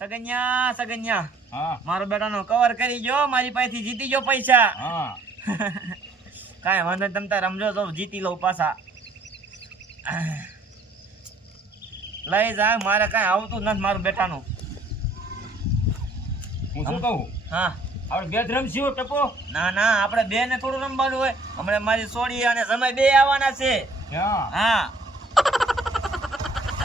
સગન્યા સગન્યા હા મારો બેટાનો કવર કરી ગયો, મારી પાસેથી જીતી ગયો પૈસા. હા કાંઈ વાંધો નહીં, તમ તાર રમજો તો જીતી લઉં પાછા. લઈ જા, મારે કાંઈ આવતું નથી મારું બેટાનું. હું શું કહું હા આપણે બે જ રમશું ટપો. ના ના, આપણે બે ને થોડું રમવાનું હોય. હમણાં મારી સોડી અને સમય બે આવવાના છે. હા હા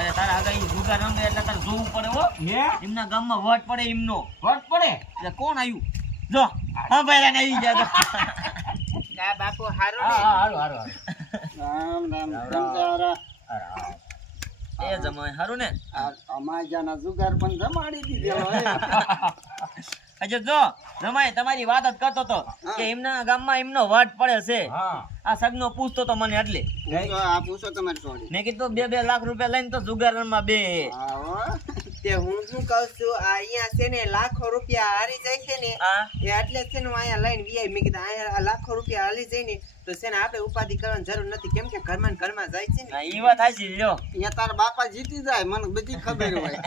અરે તારા આગળ ઈ જુગાર રમે એટલે તારે જોવું પડે હો. હે એમના ગામમાં વટ પડે એમનો. વટ પડે એટલે કોણ આવ્યું જો? હા ભાઈ રાને આવી ગયા તો. ના બાપુ હારું હા ને હા હારું હારું રામ રામ હારું. એ જમાય હારું ને. અમાજાના જુગાર પણ જમાડી દીધેલો અચ્છા જો જમાય તમારી વાત જ કરતો તો કે એમના ગામમાં એમનો વટ પડે છે. હા આ સગનો પૂછતો તો મને એટલે આ પૂછો તમારી સોડી મેં કીધું 2 લાખ રૂપિયા લઈને તો જુગારમાં બે. આવો તે હું શું કહું છું આ અહીંયા છે ને લાખો રૂપિયા હારી જાય છે ને હા એ એટલે છે ને હું અહીંયા લઈને વીઆઈ મેં કીધું અહીંયા આ લાખો રૂપિયા હાલી જાય ને તો છે ને આપણે ઉપાધિ કરવાની જરૂર નથી કેમ કે ઘરમાં ને ઘરમાં જાય છે ને હા, ઈ વાત હાચી લ્યો. અહીંયા તારા બાપા જીતી જાય મને બધી ખબર હોય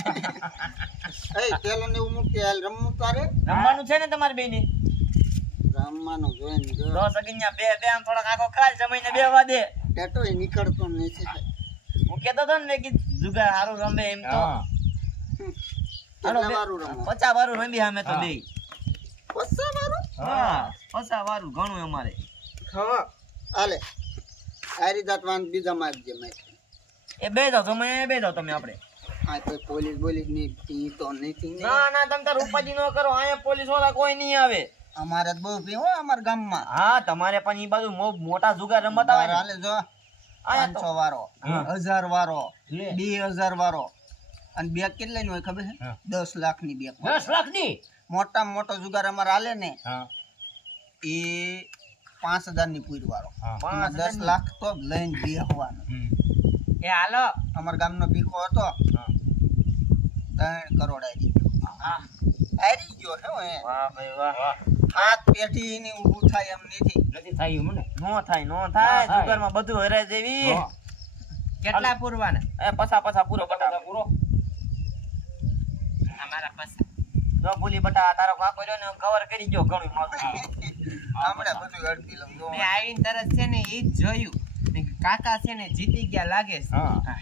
એ પેલો ને એવું મૂકી હાલ રમવું તારે રમવાનું છે ને તમારે બેને? રમવાનું જોઈને જો તો સગીન્યા બે આમ થોડાક આખો ખાલ જમીને બેવા દે. ટેટો એ નીકળતો નથી હું કેતો તો ને કે જુગાર હારું રમે એમ તો. હા કેટલા વારું રમો 50 વારું રમી અમે તો બે. પસ્સા વારું હા 50 વારું ઘણું અમારે. હા હાલે આરી જાત વાન બીજા મારજે મેં એ બે જાવ તમે, બે જાવ તમે. આપણે આ કોઈ પોલીસ બોલીસ ની ઈ તો નથી ને ના ના તમે તાર ઉપાધિ ન કરો, અહીંયા પોલીસ વાળા કોઈ નહીં આવે. અમારે તો બહુ પી હો અમારા ગામમાં હા તમારે પણ ઈ બાજુ મોટા જુગાર રમતા હોય ને. હાલે જો આયા તો 500 વારો હા. 1000 વારો લે. 2000 વારો અને બેગ કેટલાની હોય ખબર છે હા. 10 લાખની બેગ 10 લાખની. મોટામાં મોટો જુગાર અમારે હાલે ને હા એ 5000 ની પૂર વાળો હા. એમાં 10 લાખ તો લઈને બેહવાનો એ હાલો. અમારા ગામનો ભીખો હતો હા 3 કરોડ આવી ગયો હા હારી ગયો હે હે વાહ ભાઈ વાહ. હાથ પેઢી ની ઊભું થાય એમ નથી નથી થાય મને. નો થાય ના થાય થાય. જુગારમાં બધું હરાય દેવી. હા. કેટલા પૂરવાના એ પછા પૂરો બટા પૂરો. અમારા પાસે જો ભૂલી બટા તારો કાકો રહ્યો ને કવર કરી ગયો ઘણું મારું. હમણાં બધું અડધી લઉં જો મેં આવીને તરત છે ને ઈ જ જોયું મેં કીધું કાકા છે ને જીતી ગયા લાગે છે. હા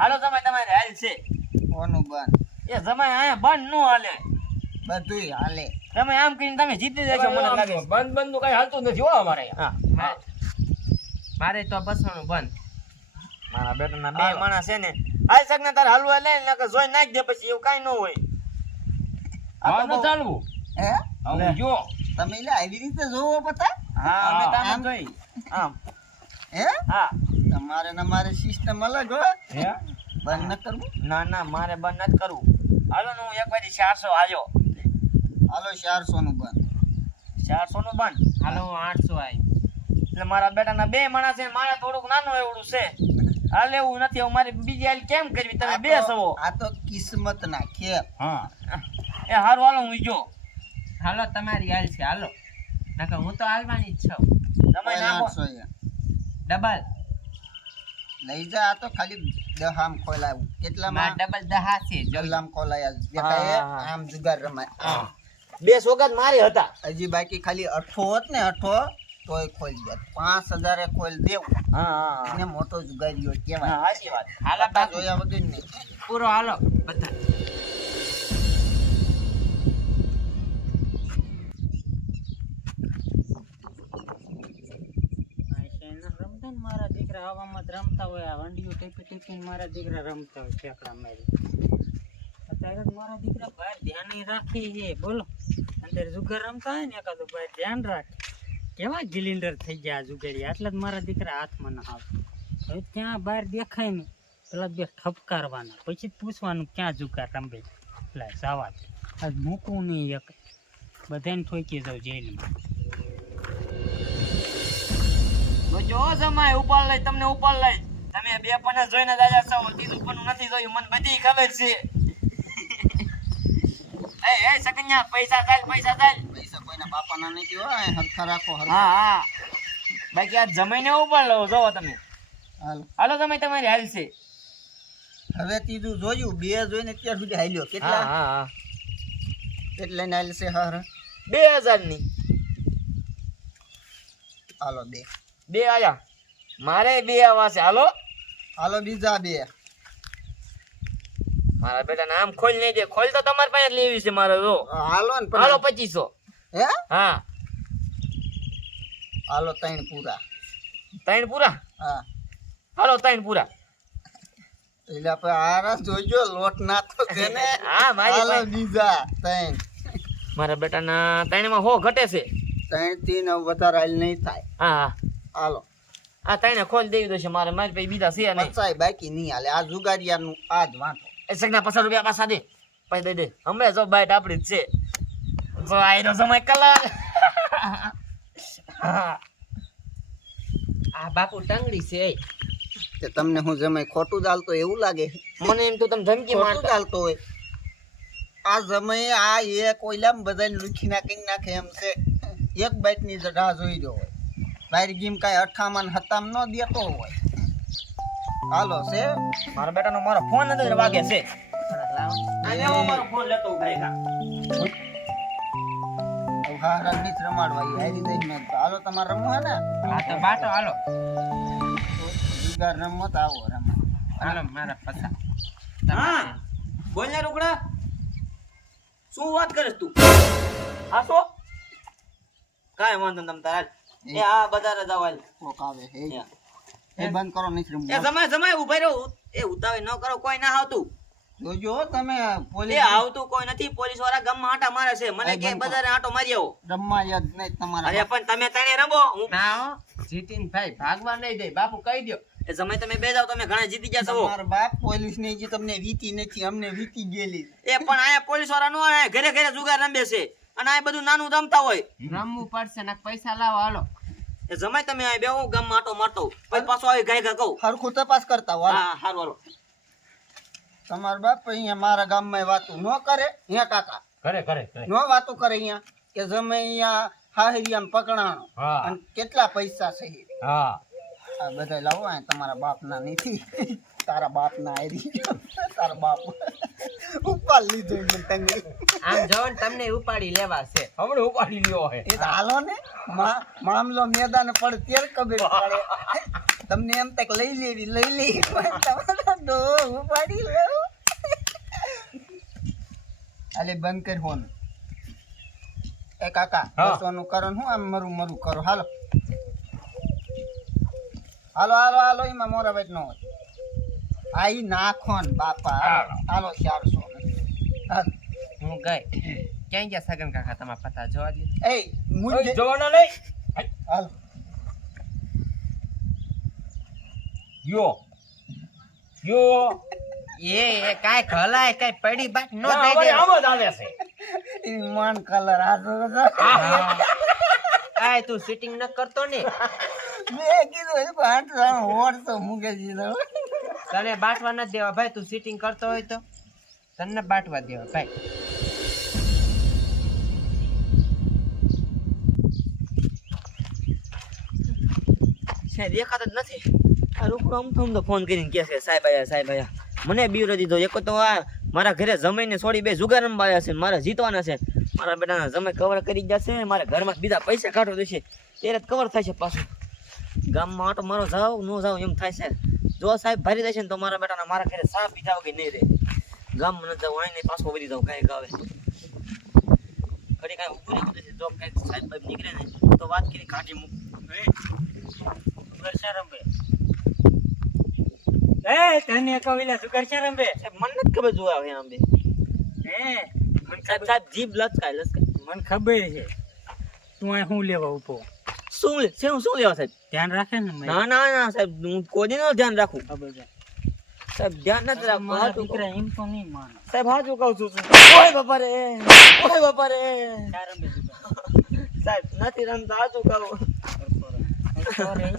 હાલો તમે તમારે હાલ છે ઓનું બંધ એ જમાય અહીંયા બંધ નો હાલે. બધુંય હાલે તમે આમ કરીને તમે જીતી જશો મને લાગે છે. બંધ બંધ નું કઈ હાલતું નથી હો અમારે અહીંયા. હા મારે તો બસવાનું બંધ. મારા બેટાના બે માણસ છે ને હાલ સક ને તાર હલવા લઈને નકર જોઈ નાખ દે પછી એવું કાઈ ન હોય. હા ન ચાલવું. હે હવે જો તમે એટલે આવી રીતે જોવો પતા હા અમે તો આમ આમ? જોઈ આમ. હે હા તમારે ને મારે સિસ્ટમ અલગ હોય હે બંધ ન કરવું ના ના મારે બંધ નથી કરવું. હાલો ને હું એક વાર 400 આજો. હાલો 400 નું બંધ 400 નું બંધ. હાલો હું 800 આવી. એટલે મારા બેટાના બે માણસ છે મારે થોડુંક નાનું એવડું છે. હાલ એવું નથી હવે મારે બીજી હાલ કેમ કરવી? તમે બે છો. આ તો કિસ્મત ના ખેલ હા એ હારું હાલો હું જો હાલો તમારી હાલ છે હાલો નકર હું તો હાલવાની જ છું. તમે નાખો 800 એ. ડબલ લઈ જા આ તો ખાલી દહામ ખોલાવું માર કેટલામાં ડબલ 10 છે જો જલ્લામ ખોલાયા દેખાય હા. આમ જુગાર રમાય આમ. બે સોગંદ મારી હતા. હજી બાકી ખાલી 8 હોત ને 8 તોય ખોલી જાત 5000 એ ખોલ દેવું હા હા એને મોટો જુગારીઓ કહેવાય હા સાચી વાત. હાલો પત્તા બાપુ જોયા વગર નહીં પૂરો હાલો બધા. રમતા ને મારા દીકરા હવામાં જ રમતા હોય આ વંડીઓ ટેપી ટેપીને મારા દીકરા રમતા હોય ઠેકડા મારી અત્યારે તો મારા દીકરા બહાર ધ્યાન ય રાખે છે બોલો અંદર જુગાર રમતા હોય ને એકાદું બહાર ધ્યાન રાખે કેવા ગિલિન્ડર થઈ ગયા આ જુગારી આટલા જ મારા દીકરા હાથમાં ના આવે હવે ત્યાં બહાર દેખાય ને પેલા બે ઠપકારવાના પછી જ પૂછવાનું ક્યાં જુગાર રમે પેલા જવા દે આજ મૂકવું નહીં એક બધાને ઠોકી જાવ જેલમાં જો જમાય ઉપાડ લઈ તમને ઉપાડ લઈ. તમે બે પણ જોઈને દાદા છો ત્રીજું પણ નથી જોયું મને બધી ખબર છે. એ સકન્યા પૈસા ચાલ પૈસા કોઈના બાપાના નથી હોય હરખા રાખો હરખા હા હા બાકી આ જમાઈને ઉપાડ લો જોવો તમે. હાલ હાલો તમે તમારી હાલ છે હવે ત્રીજું જોયું, 2 જોઈને અત્યાર સુધી હાલ્યો. હા કેટલા હા હા કેટલા ને હાલશે? હાર 2000 ની હાલો 2. 2 આયા, મારે 2 આવા છે. હાલો હાલો બીજા 2. મારા બેટા નામ ખોલ નહીં દે. ખોલ તો તમારી પાસે જ લેવી છે મારે. જો હાલો ને પણ હાલો 2500. હે હા હાલો 3 પૂરા. 3 પૂરા. હા હાલો 3 પૂરા. એટલે આપણે આરા જોઈજો લોટ ના તો છે ને. હા મારી હાલો પાસે. બીજા 3. મારા બેટાના 3 માં 100 ઘટે છે. 3 થી ને વધારે હાલ નહીં થાય. હા હા હાલો આ 3 ખોલ દેવી દેશે મારે. મારી પાસે બીજા છે નહીં. પચાય બાકી નહીં હાલે. આ જુગાડિયાનું આ જ વાંધો. એ સગના 50 રૂપિયા પાછા દે. પછી દઈ દે. હમણાં જો બાઈટ આપડી જ છે. જો આયરો સમય કલાક. આ બાપુ ટંગડી છે એ. તે તમને હું જમાઈ ખોટું ચાલતો એવું લાગે? મને એમ તો તમે ધમકી ખોટું મારતા. ચાલતો હોય. આ જમાઈ આ એક ઓઈલામ બધાને લુખી નાખે એમ છે. એક બાઈટ ની રાહ જોઈ રહ્યો હોય. બાર ગીમ કાંઈ અઠામાં હતામ ન દેતો હોય. હાલો છે મારા બેટાનો મારો ફોન અંદર વાગે છે. આ લેવો મારો ફોન લેતો હું ગાયકા. હારા નીચ રમાડવા ઈ હારી દઈ મેં. હાલો તમારે રમવું હે ને? આ તો બાટો હાલો જુગાર રમો તો આવો રમવા. હાલો મારા પસા. હા બોલ ને રોકડા. શું વાત કરે તું? હા તો કાંઈ વાંધો નહીં તમ તારા. એ આ બધા જાવ હાલ. કોક આવે હે એ બંધ કરો નીચ રમવું. એ જમાય ઉભા રહો. એ ઉતાવળ ન કરો. કોઈ ના આવતું. જોજો હો તમે એ પોલીસ આવતું કોઈ નથી. પોલીસ વાળા ગામમાં આંટા મારે છે. મને કે બજારે આંટો મારી આવો. રમવા યાદ નહીં તમારા. અરે પણ તમે તને રમો. હું ના હો જીતીન ભાઈ ભાગવા નહીં દે બાપુ કહી દો. એ સમય તમે બે જાવ. તમે ઘણા જીતી ગયા છો. તમારો બાપ પોલીસ ને જે તમને વીતી નથી અમને વીતી ગયેલી. એ પણ આયા પોલીસ વાળા નો આયા ઘરે ઘરે જુગાર રમે છે. અને આ બધું નાનું રમતા હોય. રમવું પડશે ને પૈસા લાવો હાલો. એ જમાય તમે આ બેહો ગામમાં આંટો મારતો. પછી પાછો આવી ગાય કહું. હરખું તપાસ કરતા હોય. હા હારું હાલો. તમારો બાપ અહીંયા મારા ગામમાં વાતું ન કરે. હે કાકા કરે કરે કરે. નો વાતું કરે અહીંયા કે જમે અહીંયા હાહરિયામ પકડાણો હા. અને કેટલા પૈસા છે. હા આ બધા લાવો આ તમારા બાપના નથી. તારા બાપના આરી તારા બાપ ઉપાડ લીધો મને તંગી. આમ જોવો ને તમને ઉપાડી લેવા છે. હમણાં ઉપાડી લ્યો હે. એ તો હાલો ને મામલો મેદાન પડે ત્યારે ખબર પડે. તમને એમ તક લઈ લેવી પણ તમારો ડો ઉપાડી લો. આલે બંધ કર ફોન. એ કાકા હા. બસોનું કરો હું આમ મરું કરો. હાલો હાલો હાલો હાલો એમાં મોરા બેટ નો હોય. આઈ નાખો ને બાપા. હાલો 400. હાલ. હું ગઈ ક્યાં ગયા સગન કાકા તમારા પતા જોવા દે. એ મુજે જવાના લઈ. હાલ. યો યો. એ કાઈ ખલાય કાઈ પડી બાટ નો ના, દઈ અમારે દે. આમ જ આવે છે. ઈમાન કલર આ તો આય તું સિટિંગ ન કરતો ને. મેં કીધું એ પાંચ હોડ તો મૂકે દીધો. તને બાટવા ન દેવા ભાઈ. તું સિટિંગ કરતો હોય તો તને બાટવા દેવા ભાઈ. સાહેબ દેખાતો જ નથી. આ રૂપડો અમથું તો ફોન કરીને કહે છે સાહેબ આયા. મને બીવરો દીધો. એક તો આ મારા ઘરે જમાઈને છોડી બે જુગાર રમવા આવ્યા છે. મારે જીતવાના છે. મારા બેટાના જમાઈ કવર કરી જશે. મારે ઘરમાં બીજા પૈસા કાઢો દેશે. ત્યારે કવર થાય છે પાછું. ગામમાં આટો મારો જાવ ન જાવ એમ થાય છે. જો સાહેબ ભરી દેશે ને તો મારા બેટાના મારા ઘરે સાફ પીધા વગર નહીં રહે. ગામમાં ન જાવ આઈને પાછો વળી જાવ કાંઈક આવે. ઘડી કાંઈ ઊભું નહીં થશે. જો કાંઈક સાહેબ બાઈબ નીકળે ને તો વાત કરી કાઢી મૂક. જુગાર રમે. એ તને કહું લે જુગાર રમે. સાહેબ મને નથી ખબર જોવા આવે આમ બે. હે સાહેબ જીભ લચકાય. મને ખબર છે તું અહીં શું લેવા ઉભો. શું લેવા સાહેબ? ધ્યાન રાખે ને મેં. ના સાહેબ હું કોઈ નું ધ્યાન રાખું. ખબર છે. સાહેબ ધ્યાન નથી રાખવું. મારા હાચું કહું. દીકરા એમ તો નહીં માને. સાહેબ હાચું કહું છું. ઓય બાપા રે. ક્યાં રમે જુગાર? સાહેબ નથી રમતા. હાચું કહું. સોરી.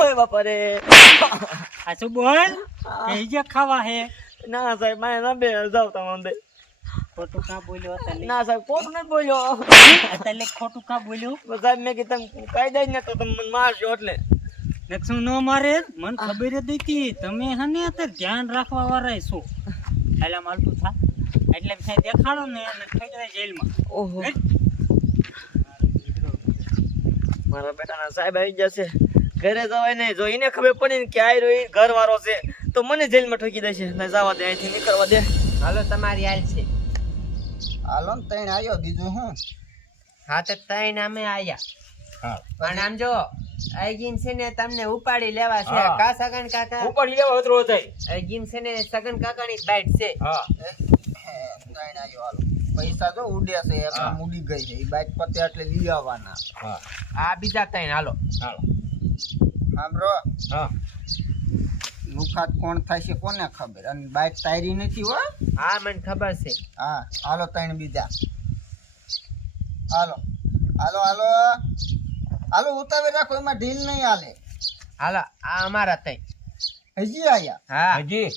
ઓય બાપા રે. આ શું બોલ કે ઈજા ખાવા હે. ના સાહેબ મારે રમે જાવ તમે અંદર. ખોટું કાં બોલ્યો અત્યારે? ના સાહેબ કોક નથી બોલ્યો. અત્યારે ખોટું કાં બોલ્યો? તો સાહેબ મેં કીધું તમે કાયદા જ ને તો તમે મને મારજો એટલે. નકશું ન મારે મને ખબર જ હતી તમે હને અત્યારે ધ્યાન રાખવા વાળા છો એટલે માલતું થા એટલે સાહેબ દેખાડો ને અને થઈ જાય જેલમાં ઓહો મારા બેટાના સાહેબ આવી જશે ઘરે જવાય નહીં જો એને ખબર પડી ને કે આ રહ્યો ઘર વાળો છે તો મને જેલમાં ઠોકી દેશે એટલે જવા દે અહીંથી નીકળવા દે હાલો તમારી હાલ છે હાલો ને તૈણ આવ્યો બીજું હું હા તો તઈને અમે આયા હા પણ આમ જો આઈગીન છે ને તમને ઉપાડી લેવા છે હા. કા સગન કાકા ઉપાડી લેવા અતરો થાય આઈગીન છે ને સગન કાકાની બાઈટ છે હા તૈણ આવ્યો હાલો પૈસા તો ઉડ્યા છે એમાં ઉડી ગઈ છે એ બાઈક પતે એટલે લઈ આવવાના હા આ બીજા તઈને હાલો હાલો સાંભળો હા લુખાત કોણ થાય છે કોને ખબર અને બાઈક તાયરી નથી હો હા મને ખબર છે હા હાલો તૈણ બીજા હાલો હાલો હાલો હાલો ઉતાવે રાખો એમાં ઢીલ નહીં હાલે હાલો આ અમારા તઈ હજી આયા હા હજી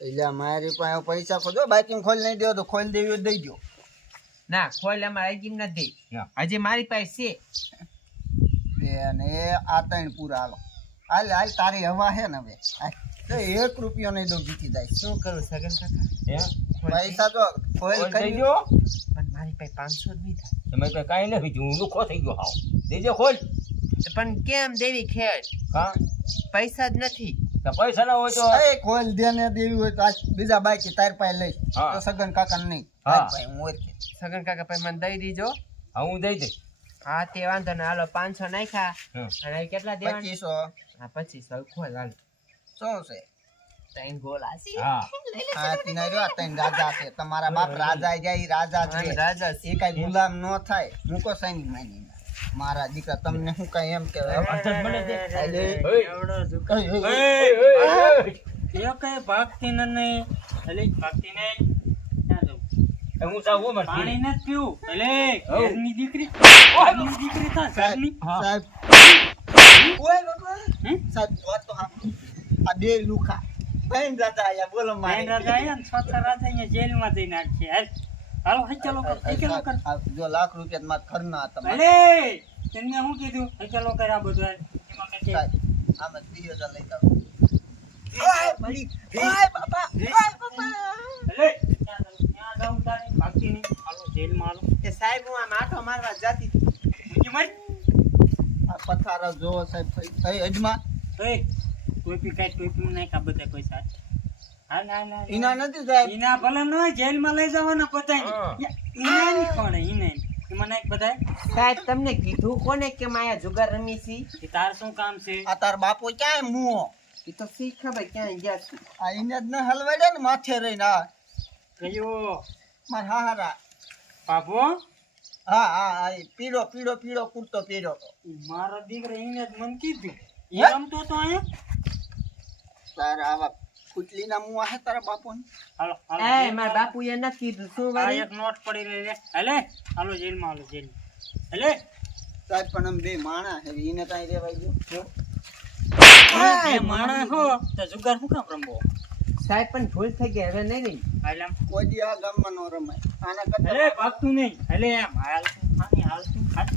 એટલે મારી પાસે પૈસા ખોજો બાઈકિંગ ખોલી નહીં દેવો તો ખોલી દેવી હોય તો દઈ દો ના ખોલ અમારે આઈગીન નથી ના. હજી મારી પાસે છે અને આ ત્રણ પૂરા હાલો હાલ હાલ તારી હવા હે ને હવે હાલ. તો 1 રૂપિયો નહીં દઉં જીતી જાય શું કરું સગન કાકા હે પૈસા તો ખોલ કોણ થઈ કરી ગયો પણ મારી પાસે 500 જ નહીં થાય તમે તો કાંઈ નથી થયું હું લુખો થઈ ગયો હાવ દેજે ખોલ પણ કેમ દેવી ખેડ હા પૈસા જ નથી તો પૈસા ના હોય તો એ ખોલ દે ને દેવી હોય તો આજ બીજા બાઈક તાર પાસે લઈશ હા. તો સગન કાકા નહીં હા. તાર પાસે હું ઓળખે સગન કાકા પાસે મને દઈ દીજો હા હું દઈ દઈશ હા તે વાંધો ને હાલો 500 નાખ્યા હમ. અને હવે કેટલા દેવાના 2500 હા 2500 ખોલ હાલ શું છે ત્રણ ગોળા છે હા હા તીના રહ્યો ત્રણ રાજા છે તમારા બાપ રાજા જાય ઈ રાજા જ હા, રહે. રાજા છે. એ કઈ ગુલામ ન થાય મૂકો સાઈન માની મારા દીકરા તમને શું કઈ એમ કે અંતર બને છે અલે. એવડો ઝુક- ઓય, ઓય, ઓય. એ કઈ ભાગતી નહીં એટલે ભાગતી નહીં ક્યાં જવું? હું જાઉં મારે પાણી નથી પીવું એટલે હઉ. ઘરની દીકરી ઘરની દીકરી થાય ઘરની સાહેબ ઓય બાબા હમ? સાહેબ વાત તો હા આ બે લુખા ત્રણ રાજા આયા બોલો મારે ત્રણ રાજા આયા ને છ રાજા અહીંયા જેલમાં જઈ નાખશે હાલ હાલો હચલો કર હચલો કર આ જો લાખ રૂપિયા માં ખરના હતા અલે તેમને શું કીધું હચલો કર આ બધું હાલ. એમાં કઈ સાહેબ આમાં 2000 લઈ જાઓ ઓય મળી ઓય બાબા ઓય બાબા અલે ત્યાં જાઉં તારે ભાગતી નહીં હાલો જેલમાં હાલો તે સાહેબ હું આમ આંટો મારવા જાતી હતી. બીજી મત આ પથારા જો સાહેબ થઈ અજમા એ ટોપી કાઢ ટોપી નાખા બધા પૈસા હાલ હાલ હાલ ઈના નથી સાહેબ ઈના ભલે ન હોય જેલમાં લઈ જવાના બધાય હા. ઈના ની કોણે ઈને એમાં નાખ બધાય સાહેબ તમને કીધું કોને કે માયા જુગાર રમી છી કે તાર શું કામ છે આ તાર બાપો ક્યાંય મુઓ એ તો શી ખબર ક્યાં ગયા છે આ ઈને જ ન હલવાડે ને માથે રહીને આ કયો માર હારા બાપો હા હા હા ઈ પીળો પીળો પીળો કુર્તો પહેર્યો તો ઈ મારા દીકરા ઈને જ મન કીધું હે? ઈ રમતો તો અહીંયા તારા આવા કુટલીના મુઆ હે તારા બાપોને હાલો હાલો એ જેલ મારા ચાલો. બાપુએ નથી કીધું શું આ વળી એક નોટ પડી રહી લે હાલે હાલો જેલમાં હાલો જેલમાં હાલે સાહેબ પણ અમે બે માણા હે ઈને કાંઈ રેવાઈ ગયો એ માણસ હો તો જુગાર શું કામ રમવો સાહેબ પણ ભૂલ થઈ ગઈ હવે નહીં રહી હાલ આમ કોઈ દી આ ગામમાં ન રમાય આના કરતા અરે ભાગતું નહીં હાલે આમ હાલ તું ખાની હાલ તું ખાટ